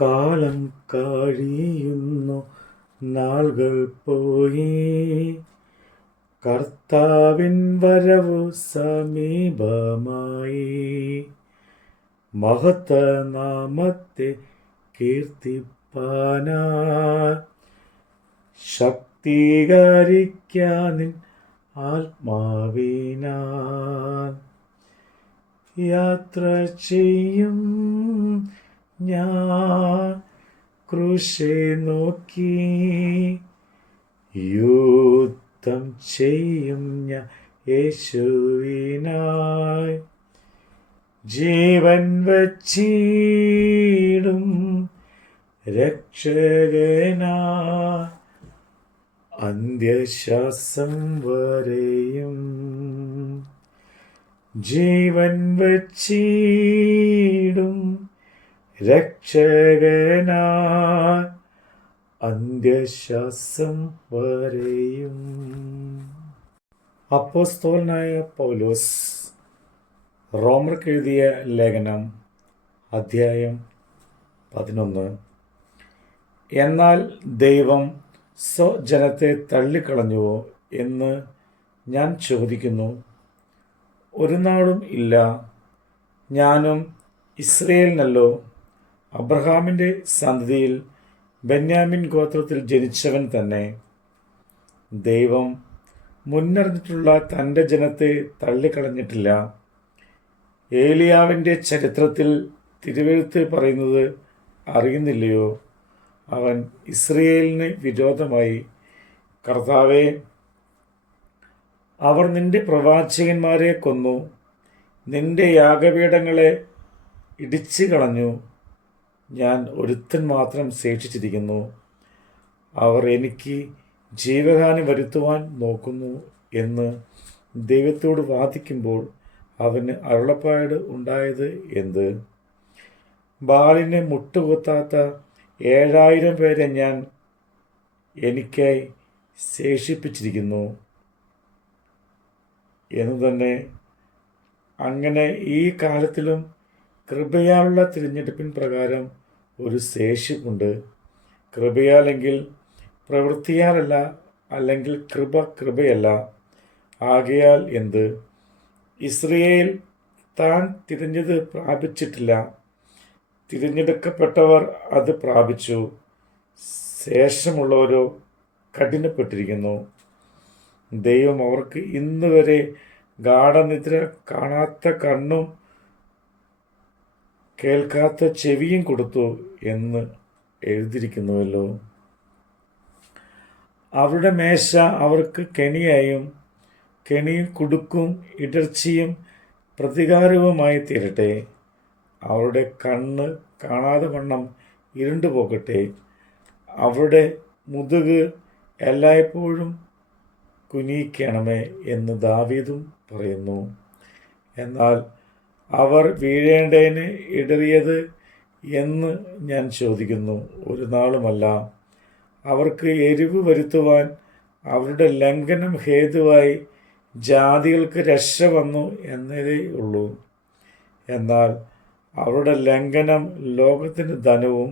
കാലം കഴിയുന്നു, നാളുകൾ പോയി, കർത്താവിൻ വരവു സമീപമായി. മഹത്തനാമത്തെ കീർത്തിപ്പാനായി ശക്തീകരിക്കാനിൻ ആത്മാവിനാൽ യാത്ര ചെയ്യും ഞാൻ ക്രൂശെ നോക്കി, യുദ്ധം ചെയ്യും ഞാൻ യേശുവിനായി. ജീവൻ വച്ചിടും രക്ഷകനായി അന്ത്യശ്വാസം വരെയും. ജീവൻ വച്ചിടും രക്ഷകനായി അന്ത്യശ്വാസം വരെയും. അപ്പോസ്തലനായ പൗലോസ് റോമർക്ക് എഴുതിയ ലേഖനം അധ്യായം 11. എന്നാൽ ദൈവം സ്വജനത്തെ തള്ളിക്കളഞ്ഞുവോ എന്ന് ഞാൻ ചോദിക്കുന്നു. ഒരു നാളും ഇല്ല. ഞാനും ഇസ്രയേലിനല്ലോ, അബ്രഹാമിൻ്റെ സന്തതിയിൽ ബെന്യാമിൻ ഗോത്രത്തിൽ ജനിച്ചവൻ തന്നെ. ദൈവം മുന്നറിഞ്ഞിട്ടുള്ള തൻ്റെ ജനത്തെ തള്ളിക്കളഞ്ഞിട്ടില്ല. ഏലിയാവിൻ്റെ ചരിത്രത്തിൽ തിരുവെഴുത്ത് പറയുന്നത് അറിയുന്നില്ലയോ? അവൻ ഇസ്രയേലിന് വിരോധമായി, കർത്താവേ, അവർ നിന്റെ പ്രവാചകന്മാരെ കൊന്നു, നിന്റെ യാഗപീഠങ്ങളെ ഇടിച്ചു കളഞ്ഞു, ഞാൻ ഒരുത്തൻ മാത്രം ശേഷിച്ചിരിക്കുന്നു, അവർ എനിക്ക് ജീവഹാനി വരുത്തുവാൻ നോക്കുന്നു എന്ന് ദൈവത്തോട് വാദിക്കുമ്പോൾ അവന് അരുളപ്പാട് ഉണ്ടായത് എന്ത്? ബാലിന് മുട്ടുകുത്താത്ത 7000 പേരെ ഞാൻ എനിക്കായി ശേഷിപ്പിച്ചിരിക്കുന്നു എന്ന് തന്നെ. അങ്ങനെ ഈ കാലത്തിലും കൃപയാലുള്ള തിരഞ്ഞെടുപ്പിൻ പ്രകാരം ഒരു ശേഷിപ്പുണ്ട്. കൃപയാലെങ്കിൽ പ്രവൃത്തിയാലല്ല, അല്ലെങ്കിൽ കൃപയല്ല. ആകയാൽ എന്ത്? ഇസ്രയേൽ താൻ തിരഞ്ഞത് പ്രാപിച്ചിട്ടില്ല, തിരഞ്ഞെടുക്കപ്പെട്ടവർ അത് പ്രാപിച്ചു. ശേഷമുള്ളവരോ കഠിനപ്പെട്ടിരിക്കുന്നു. ദൈവം അവർക്ക് ഇന്ന് വരെ ഗാഠനിദ്ര, കാണാത്ത കണ്ണും കേൾക്കാത്ത ചെവിയും കൊടുത്തു എന്ന് എഴുതിയിരിക്കുന്നുവല്ലോ. അവരുടെ മേശ അവർക്ക് കെണിയായും കെണിയും കുടുക്കും ഇടർച്ചയും പ്രതികാരവുമായി തീരട്ടെ. അവരുടെ കണ്ണ് കാണാതെ വണ്ണം ഇരുണ്ടു പോകട്ടെ. അവരുടെ മുതുക് എല്ലായ്പ്പോഴും കുനിയിക്കണമേ എന്ന് ദാവീദും പറയുന്നു. എന്നാൽ അവർ വീഴേണ്ടതിന് ഇടറിയത് എന്ന് ഞാൻ ചോദിക്കുന്നു. ഒരു നാളുമല്ല. അവർക്ക് എരിവ് വരുത്തുവാൻ അവരുടെ ലംഘനം ഹേതുവായി ജാതികൾക്ക് രക്ഷ വന്നു എന്നതേ ഉള്ളൂ. എന്നാൽ അവരുടെ ലംഘനം ലോകത്തിന് ധനവും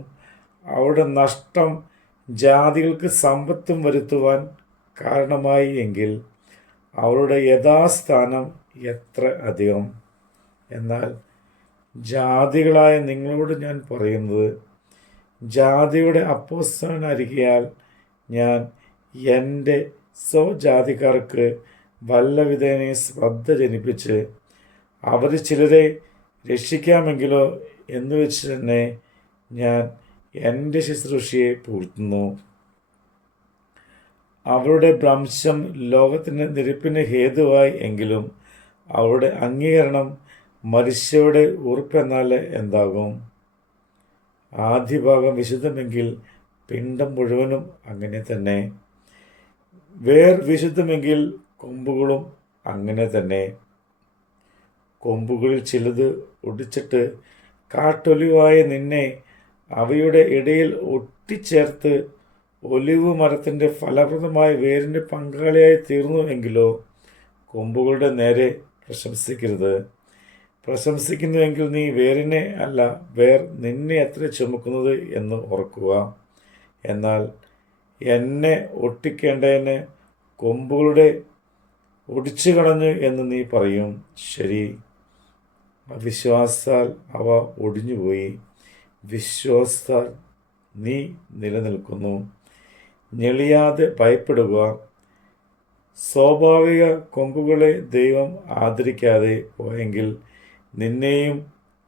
അവരുടെ നഷ്ടം ജാതികൾക്ക് സമ്പത്തും വരുത്തുവാൻ കാരണമായി എങ്കിൽ അവരുടെ യഥാസ്ഥാനം എത്ര അധികം. എന്നാൽ ജാതികളായ നിങ്ങളോട് ഞാൻ പറയുന്നത്, ജാതിയുടെ അപ്പോസ്തലനായിരിക്കയാൽ ഞാൻ എൻ്റെ സ്വജാതിക്കാർക്ക് വല്ലവിധേനെ ശ്രദ്ധ ജനിപ്പിച്ച് അവർ ചിലരെ രക്ഷിക്കാമെങ്കിലോ എന്ന് വെച്ച് തന്നെ ഞാൻ എൻ്റെ ശുശ്രൂഷയെ പൂർത്തുന്നു. അവരുടെ ഭ്രംശം ലോകത്തിന് നിരപ്പിന് ഹേതുവായി എങ്കിലും അവരുടെ അംഗീകരണം മനുഷ്യരുടെ ഉറപ്പെന്നാൽ എന്താകും? ആദ്യഭാഗം വിശുദ്ധമെങ്കിൽ പിണ്ടം മുഴുവനും അങ്ങനെ തന്നെ. വേർ വിശുദ്ധമെങ്കിൽ കൊമ്പുകളും അങ്ങനെ തന്നെ. കൊമ്പുകളിൽ ചിലത് ഒടിച്ചിട്ട് കാട്ടൊലിവായ നിന്നെ അവയുടെ ഇടയിൽ ഒട്ടിച്ചേർത്ത് ഒലിവ് മരത്തിൻ്റെ ഫലപ്രദമായ വേരിൻ്റെ പങ്കാളിയായി തീർന്നു എങ്കിലോ കൊമ്പുകളുടെ നേരെ പ്രശംസിക്കരുത്. പ്രശംസിക്കുന്നുവെങ്കിൽ നീ വേരിനെ അല്ല, വേർ നിന്നെ അത്ര ചുമക്കുന്നത് എന്ന് ഓർക്കുക. എന്നാൽ എന്നെ ഒട്ടിക്കേണ്ടതിന് കൊമ്പുകളുടെ ഒടിച്ചു കളഞ്ഞു എന്ന് നീ പറയും. ശരി, അവിശ്വാസത്താൽ അവ ഒടിഞ്ഞുപോയി. വിശ്വാസത്താൽ നീ നിലനിൽക്കുന്നു. ഞെളിയാതെ ഭയപ്പെടുക. സ്വാഭാവിക കൊമ്പുകളെ ദൈവം ആദരിക്കാതെ പോയെങ്കിൽ നിന്നെയും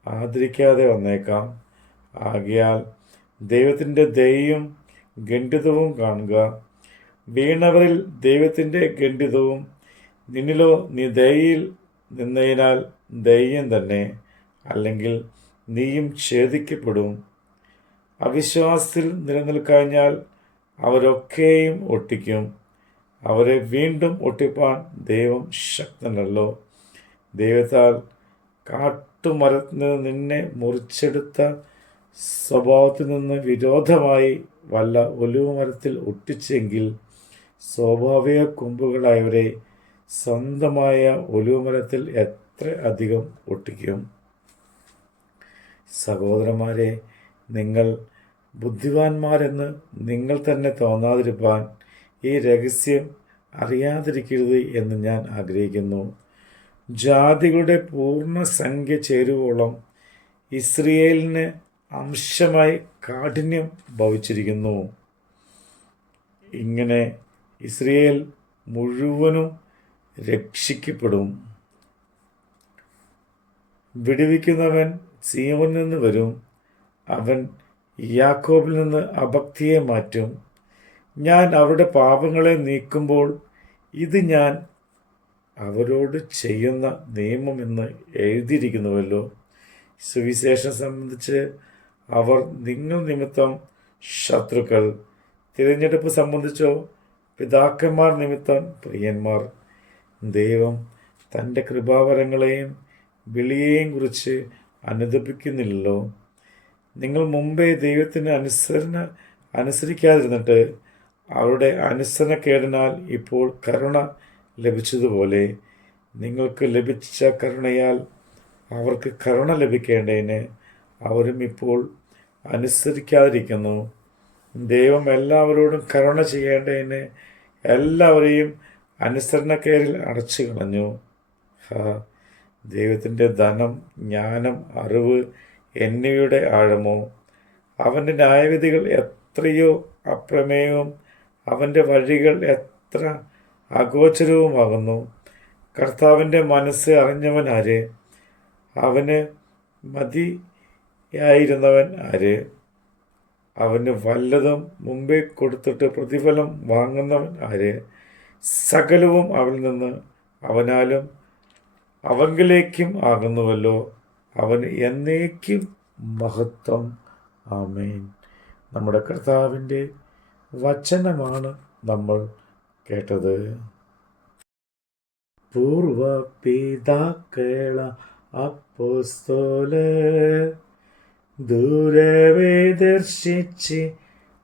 ആദരിക്കാതെ വന്നേക്കാം. ആകയാൽ ദൈവത്തിൻ്റെ ദയയും ഖണ്ഡിതവും കാണുക. വീണവരിൽ ദൈവത്തിൻ്റെ ഖണ്ഡിതവും, നിന്നിലോ നീ ദയയിൽ നിന്നതിനാൽ ദൈവം തന്നെ, അല്ലെങ്കിൽ നീയും ഛേദിക്കപ്പെടും. അവിശ്വാസത്തിൽ നിലനിൽക്കഴിഞ്ഞാൽ അവരൊക്കെയും ഒട്ടിക്കും. അവരെ വീണ്ടും ഒട്ടിപ്പാൻ ദൈവം ശക്തനല്ലോ. ദൈവത്താൽ കാട്ടുമരത്തിന് നിന്നെ മുറിച്ചെടുത്ത സ്വഭാവത്തിൽ നിന്ന് വിരോധമായി വല്ല ഒലിവുമരത്തിൽ ഒട്ടിച്ചെങ്കിൽ സ്വാഭാവിക കൊമ്പുകളായവരെ സ്വന്തമായ ഒലിവുമരത്തിൽ എത്ര അധികം ഒട്ടിക്കും. സഹോദരന്മാരെ, നിങ്ങൾ ബുദ്ധിമാന്മാരെന്ന് നിങ്ങൾ തന്നെ തോന്നാതിരിപ്പാൻ ഈ രഹസ്യം അറിയാതിരിക്കരുത് എന്ന് ഞാൻ ആഗ്രഹിക്കുന്നു. ജാതികളുടെ പൂർണ്ണസംഖ്യ ചേരുവോളം ഇസ്രയേലിന് അംശമായി കാഠിന്യം ഭവിച്ചിരിക്കുന്നു. ഇങ്ങനെ ഇസ്രയേൽ മുഴുവനും രക്ഷിക്കപ്പെടും. വിടുവിക്കുന്നവൻ സീയോനിൽ നിന്ന് വരും. അവൻ യാക്കോബിൽ നിന്ന് അഭക്തിയെ മാറ്റും. ഞാൻ അവരുടെ പാപങ്ങളെ നീക്കുമ്പോൾ ഇത് ഞാൻ അവരോട് ചെയ്യുന്ന നിയമമെന്ന് എഴുതിയിരിക്കുന്നുവല്ലോ. സുവിശേഷം സംബന്ധിച്ച് അവർ നിങ്ങൾ നിമിത്തം ശത്രുക്കൾ, തിരഞ്ഞെടുപ്പ് സംബന്ധിച്ചോ പിതാക്കന്മാർ നിമിത്തം പ്രിയന്മാർ. ദൈവം തൻ്റെ കൃപാവരങ്ങളെയും വിളിയെയും കുറിച്ച് അനുദപിക്കുന്നില്ലല്ലോ. നിങ്ങൾ മുമ്പേ ദൈവത്തിന് അനുസരിക്കാതിരുന്നിട്ട് അവരുടെ അനുസരണക്കേടിനാൽ ഇപ്പോൾ കരുണ ലഭിച്ചതുപോലെ നിങ്ങൾക്ക് ലഭിച്ച കരുണയാൽ അവർക്ക് കരുണ ലഭിക്കേണ്ടതിന് അവരും ഇപ്പോൾ അനുസരിക്കാതിരിക്കുന്നു. ദൈവം എല്ലാവരോടും കരുണ ചെയ്യേണ്ടതിന് എല്ലാവരെയും അനുസരണക്കേടിൽ അടച്ചു കളഞ്ഞു. ദൈവത്തിൻ്റെ ധനം, ജ്ഞാനം, അറിവ് എന്നിവയുടെ ആഴമോ! അവൻ്റെ ന്യായവിധികൾ എത്രയോ അപ്രമേയവും അവൻ്റെ വഴികൾ എത്ര അഗോചരവുമാകുന്നു. കർത്താവിൻ്റെ മനസ്സ് അറിഞ്ഞവൻ ആര്? അവന് മതിയായിരുന്നവൻ ആര്? അവന് വല്ലതും മുമ്പേ കൊടുത്തിട്ട് പ്രതിഫലം വാങ്ങുന്നവൻ ആര്? സകലവും അവനിൽ നിന്ന് അവനാലും അവങ്കിലേക്കും ആകുന്നുവല്ലോ. അവന് എന്നേക്കും മഹത്വം. ആമേൻ. നമ്മുടെ കർത്താവിൻ്റെ വചനമാണ് നമ്മൾ കേട്ടത്. പൂർവ പിതാക്കള അപ്പോസ്തലർ ദൂരവേ ദർശിച്ച്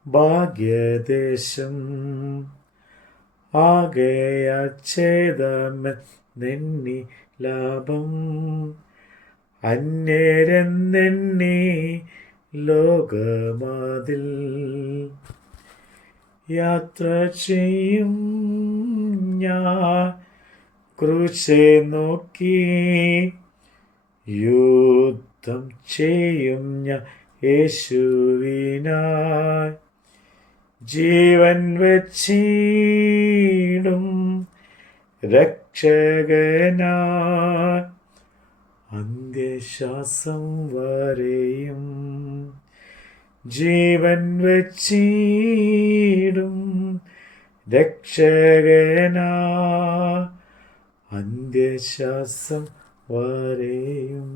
ഭാഗ്യദേശം ആകെയച്ഛേദമെന്നി ലാഭം അന്യരെന്നെണ്ണി ലോകമതിൽ യാത്ര ചെയ്യും ഞാൻ ക്രൂശെ നോക്കി, യുദ്ധം ചെയ്യും ഞാൻ യേശുവിനായി, ജീവൻ വച്ചിടും രക്ഷകനായി അന്ത്യശ്വാസം വരെയും, ജീവൻ വച്ചിടും രക്ഷകനായി അന്ത്യശ്വാസം വരെയും.